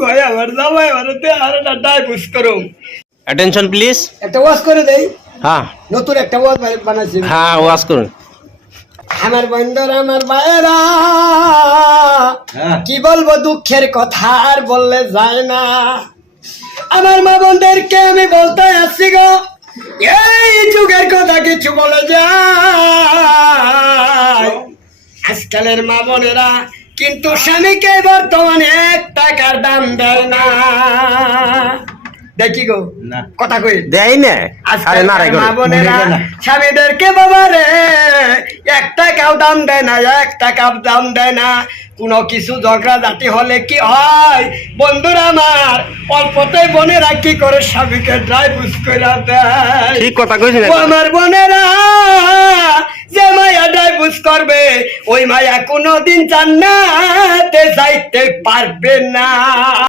কই আমার জামাই মারতে আর না ডাইভোর্স করুম। Attention please. একটা ওয়াজ করে দেই। হ্যাঁ নতুন একটা ওয়াজ বানাইছি। হ্যাঁ ওয়াজ করুন। আমার বন্ধুরা আমার ভাইয়েরা কি বলবো দুঃখের কথা আর বললে যায় না। আমার মা বোনদেরকে আমি বলতে আসছি গো, এই যুগের কথা কিছু বলে যায়। আজকালের মা বোনেরা কিন্তু স্বামীকে বর্তমানে 1 টাকার দাম দেয় না। দেখি গো না কথা কই দেয় না। আরে না রে মা বোনেরা স্বামীদেরকে বাবা রে 1 টাকাও দাম দেয় না, 1 টাকাও দাম দেয় না। কোনো কিছু ঝগড়া জাতি হলে কি হয় বন্ধুরা আমার, অল্পতে বোনেরা কি করে স্বামীকে ডাইভোর্স করে দেয়। ঠিক কথা কইছেন। ও আমার বোনেরা, যে মায়া ডাইভোর্স করবে ওই মায়া কোনোদিন জান্নাতে যাইতে পারবে না।